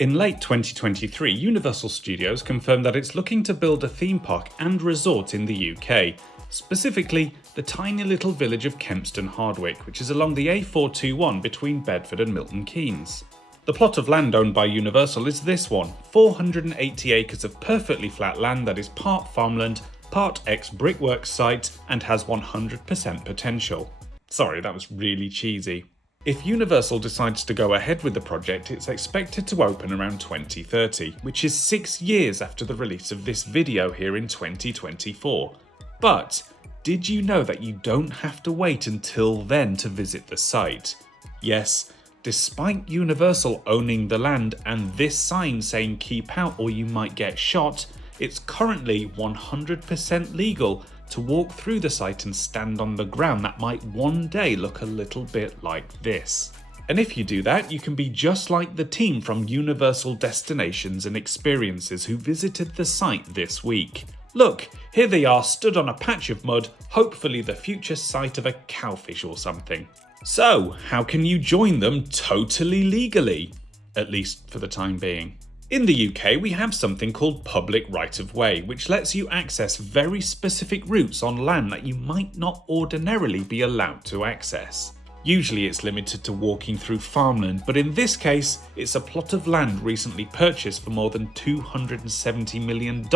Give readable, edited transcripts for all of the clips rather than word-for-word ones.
In late 2023, Universal Studios confirmed that it's looking to build a theme park and resort in the UK, specifically the tiny little village of Kempston Hardwick, which is along the A421 between Bedford and Milton Keynes. The plot of land owned by Universal is this one, 480 acres of perfectly flat land that is part farmland, part ex-brickworks site, and has 100% potential. Sorry, that was really cheesy. If Universal decides to go ahead with the project, it's expected to open around 2030, which is 6 years after the release of this video here in 2024. But did you know that you don't have to wait until then to visit the site? Yes, despite Universal owning the land and this sign saying keep out or you might get shot, it's currently 100% legal to walk through the site and stand on the ground that might one day look a little bit like this. And if you do that, you can be just like the team from Universal Destinations and Experiences who visited the site this week. Look, here they are stood on a patch of mud, hopefully the future site of a cowfish or something. So, how can you join them totally legally? At least for the time being. In the UK, we have something called public right-of-way, which lets you access very specific routes on land that you might not ordinarily be allowed to access. Usually it's limited to walking through farmland, but in this case, it's a plot of land recently purchased for more than $270 million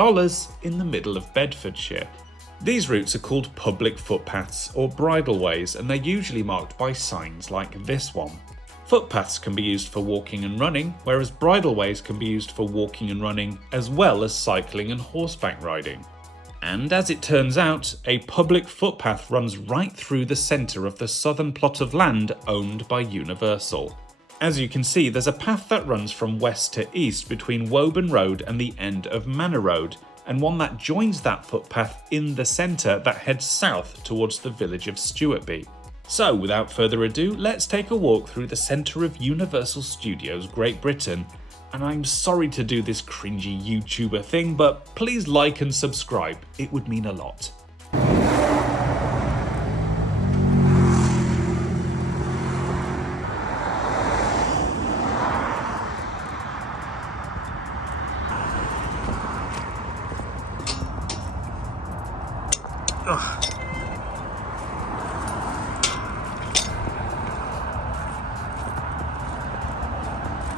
in the middle of Bedfordshire. These routes are called public footpaths or bridleways, and they're usually marked by signs like this one. Footpaths can be used for walking and running, whereas bridleways can be used for walking and running, as well as cycling and horseback riding. And as it turns out, a public footpath runs right through the centre of the southern plot of land owned by Universal. As you can see, there's a path that runs from west to east between Woburn Road and the end of Manor Road, and one that joins that footpath in the centre that heads south towards the village of Stewartby. So, without further ado, let's take a walk through the centre of Universal Studios Great Britain. And I'm sorry to do this cringy YouTuber thing, but please like and subscribe, it would mean a lot. Ugh.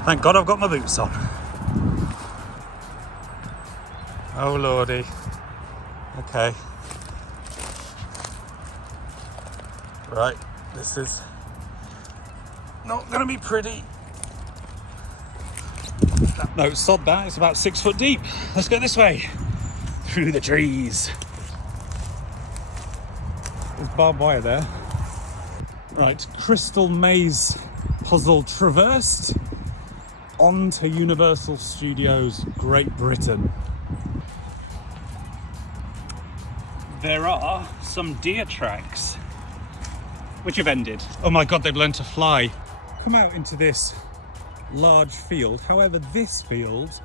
Thank God I've got my boots on. Oh lordy. Okay. Right, this is not going to be pretty. No, sod that, it's about 6 foot deep. Let's go this way. Through the trees. There's barbed wire there. Right, crystal maze puzzle traversed. On to Universal Studios Great Britain. There are some deer tracks which have ended. Oh my God, they've learned to fly. Come out into this large field. However, this field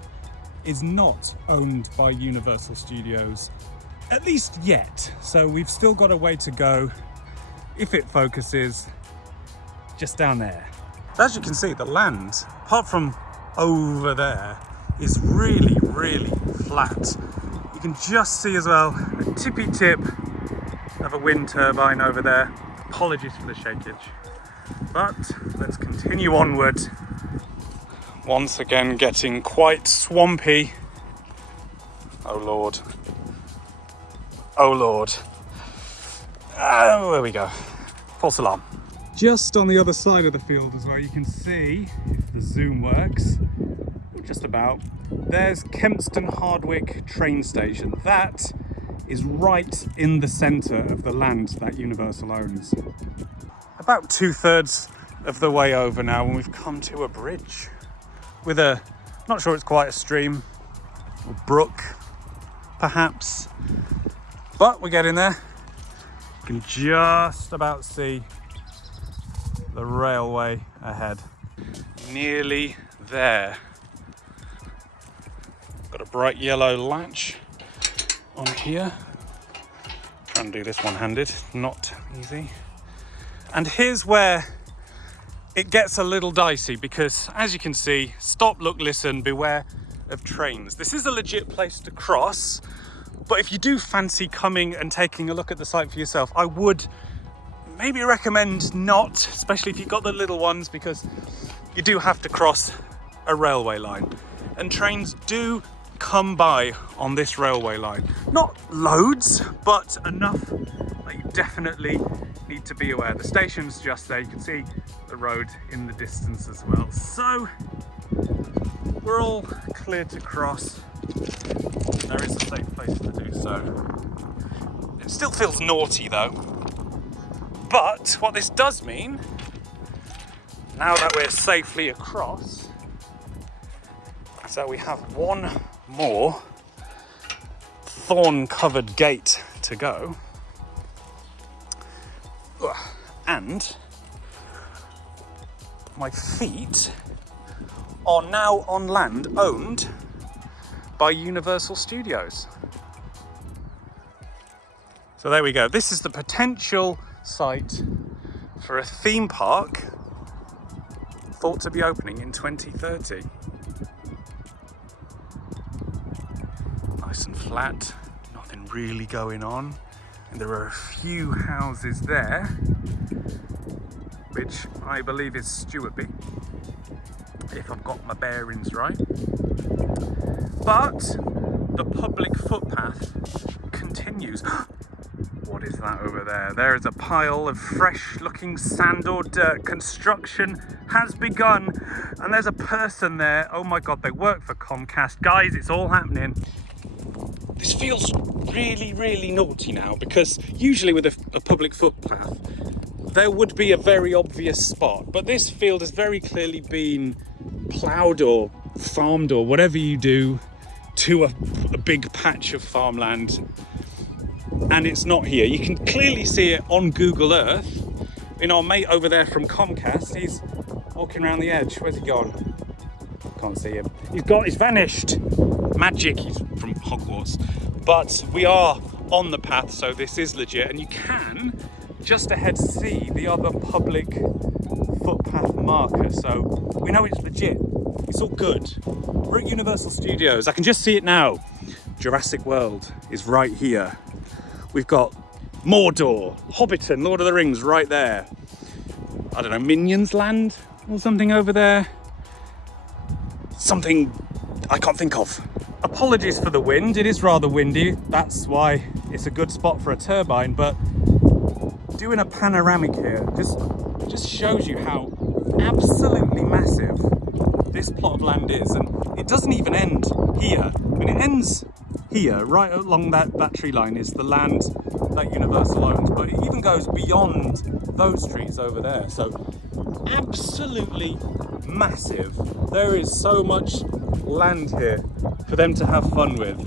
is not owned by Universal Studios, at least yet. So we've still got a way to go if it focuses just down there. As you can see, the land, apart from over there, is really, really flat. You can just see as well a tippy tip of a wind turbine over there. Apologies for the shakeage. But let's continue onward. Once again getting quite swampy. Oh Lord. Oh Lord. Oh, there we go. False alarm. Just on the other side of the field as well, you can see, if the zoom works, just about, there's Kempston Hardwick train station. That is right in the centre of the land that Universal owns. About 2/3 of the way over now, and we've come to a bridge with a, not sure it's quite a stream, or brook, perhaps, but we're getting there. You can just about see the railway ahead. Nearly there. Got a bright yellow latch on here. Try and do this one-handed, not easy. And here's where it gets a little dicey because, as you can see, stop, look, listen, beware of trains. This is a legit place to cross, but if you do fancy coming and taking a look at the site for yourself, I would maybe recommend not, especially if you've got the little ones, because you do have to cross a railway line. And trains do come by on this railway line. Not loads, but enough that you definitely need to be aware. The station's just there. You can see the road in the distance as well. So we're all clear to cross. There is a safe place to do so. It still feels naughty though. But what this does mean, now that we're safely across, is that we have one more thorn-covered gate to go. And my feet are now on land owned by Universal Studios. So there we go. This is the potential site for a theme park thought to be opening in 2030. Nice and flat, nothing really going on. And there are a few houses there, which I believe is Stewartby, if I've got my bearings right. But the public footpath continues. What is that over there? There is a pile of fresh looking sand or dirt. Construction has begun, and there's a person there. Oh my god, they work for Comcast. Guys, it's all happening. This feels really naughty now, because usually with a public footpath there would be a very obvious spot, but this field has very clearly been ploughed or farmed or whatever you do to a big patch of farmland, and it's not here. You can clearly see it on Google Earth. You know, our mate over there from Comcast, he's walking around the edge. Where's he gone? Can't see him. He's vanished. Magic, he's from Hogwarts. But we are on the path, so this is legit, and you can just ahead see the other public footpath marker, so we know it's legit. It's all good. We're at Universal Studios. I can just see it now. Jurassic World is right here. We've got Mordor, Hobbiton, Lord of the Rings right there. I don't know, Minions Land or something over there. Something I can't think of. Apologies for the wind, it is rather windy. That's why it's a good spot for a turbine, but doing a panoramic here just shows you how absolutely massive this plot of land is. And it doesn't even end here. I mean, it ends here, right along that tree line is the land that Universal owns, but it even goes beyond those trees over there. So absolutely massive. There is so much land here for them to have fun with.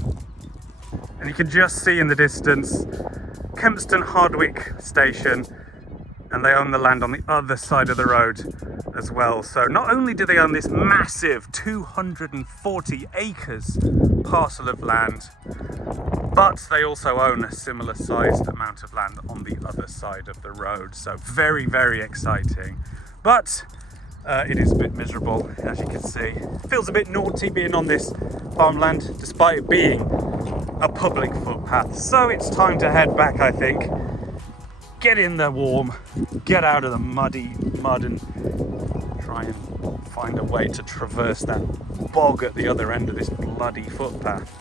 And you can just see in the distance Kempston Hardwick station, and they own the land on the other side of the road as well. So not only do they own this massive 240 acres parcel of land, but they also own a similar sized amount of land on the other side of the road. So very exciting. But it is a bit miserable, as you can see. It feels a bit naughty being on this farmland, despite it being a public footpath. So it's time to head back, I think. Get in there warm, get out of the mud and try and find a way to traverse that bog at the other end of this bloody footpath.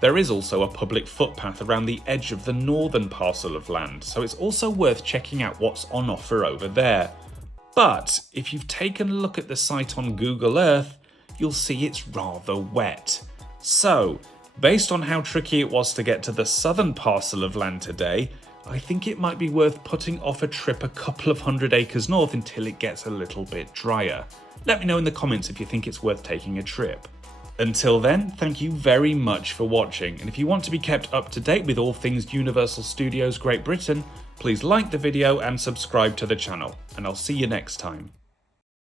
There is also a public footpath around the edge of the northern parcel of land, so it's also worth checking out what's on offer over there. But if you've taken a look at the site on Google Earth, you'll see it's rather wet. So, based on how tricky it was to get to the southern parcel of land today, I think it might be worth putting off a trip a couple of 100 acres north until it gets a little bit drier. Let me know in the comments if you think it's worth taking a trip. Until then, thank you very much for watching, and if you want to be kept up to date with all things Universal Studios Great Britain, please like the video and subscribe to the channel, and I'll see you next time.